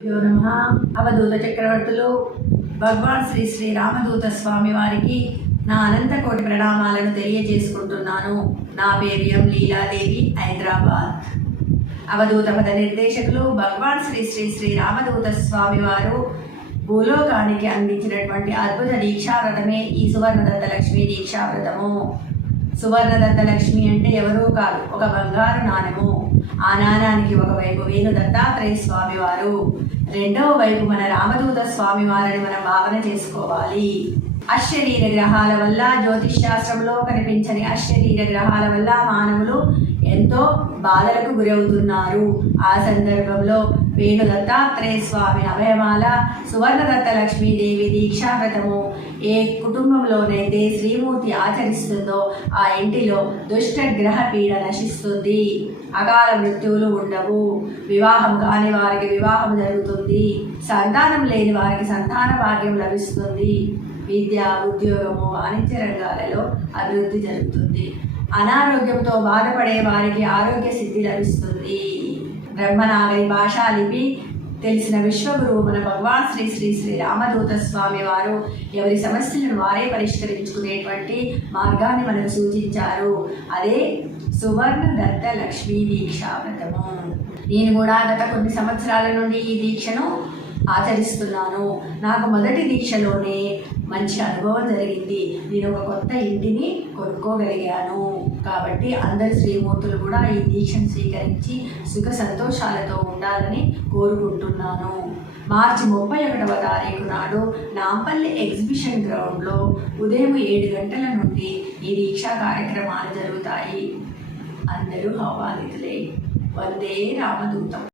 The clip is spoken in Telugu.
అవధూత చక్రవర్తులు భగవాన్ శ్రీ శ్రీ రామదూత స్వామి వారికి నా అనంత కోటి ప్రణామాలను తెలియజేసుకుంటున్నాను. నా పేరు ఎం లీలాదేవి, హైదరాబాద్. అవధూత పద నిర్దేశకులు భగవాన్ శ్రీ శ్రీ శ్రీ రామదూత స్వామి వారు భూలోకానికి అందించినటువంటి అద్భుత దీక్షావ్రతమే ఈ సువర్ణదత్త లక్ష్మీ దీక్షావ్రతము. సువర్ణదత్త లక్ష్మి అంటే ఎవరూ కాదు, ఒక బంగారు నాణెము. ఆ నాణానికి ఒకవైపు వేణు దత్తాత్రేయ స్వామి వారు, రెండవ వైపు మన రామదూత స్వామి వారిని మనం భావన చేసుకోవాలి. అశరీర గ్రహాల వల్ల, జ్యోతిష్ శాస్త్రంలో కనిపించని అశరీర గ్రహాల వల్ల మానవులు ఎంతో బాధలకు గురవుతున్నారు. ఆ సందర్భంలో వేణు దత్తాత్రేయ స్వామి అభయమాల సువర్ణదత్త లక్ష్మీదేవి దీక్షావ్రతము ఏ కుటుంబంలోనైతే శ్రీమూర్తి ఆచరిస్తుందో ఆ ఇంటిలో దుష్ట గ్రహ పీడ నశిస్తుంది, అకాల మృత్యువులు ఉండవు, వివాహం కాని వారికి వివాహం జరుగుతుంది, సంతానం లేని వారికి సంతాన భాగ్యం లభిస్తుంది, విద్య, ఉద్యోగము, వాణిజ్య రంగాలలో అభివృద్ధి జరుగుతుంది, అనారోగ్యంతో బాధపడే వారికి ఆరోగ్య సిద్ధి లభిస్తుంది. బ్రహ్మనాగరి భాషా లిపి తెలిసిన విశ్వగురువు మన భగవాన్ శ్రీ శ్రీ శ్రీ రామదూత స్వామి వారు ఎవరి సమస్యలను వారే పరిష్కరించుకునేటువంటి మార్గాన్ని మనకు సూచించారు. అదే సువర్ణదత్త లక్ష్మీ దీక్షావ్రతము. నేను కూడా గత కొన్ని సంవత్సరాల నుండి ఈ దీక్షను ఆచరిస్తున్నాను. నాకు మొదటి దీక్షలోనే మంచి అనుభవం జరిగింది. నేను ఒక కొత్త ఇంటిని కొనుక్కోగలిగాను. కాబట్టి అందరి శ్రీమూర్తులు కూడా ఈ దీక్షను స్వీకరించి సుఖ సంతోషాలతో ఉండాలని కోరుకుంటున్నాను. మార్చి 31వ తారీఖు నాడు నాంపల్లి ఎగ్జిబిషన్ గ్రౌండ్లో ఉదయం 7 గంటల నుండి ఈ దీక్షా కార్యక్రమాలు జరుగుతాయి. అందరూ ఆహ్వానితులే. వందే రామదూతం.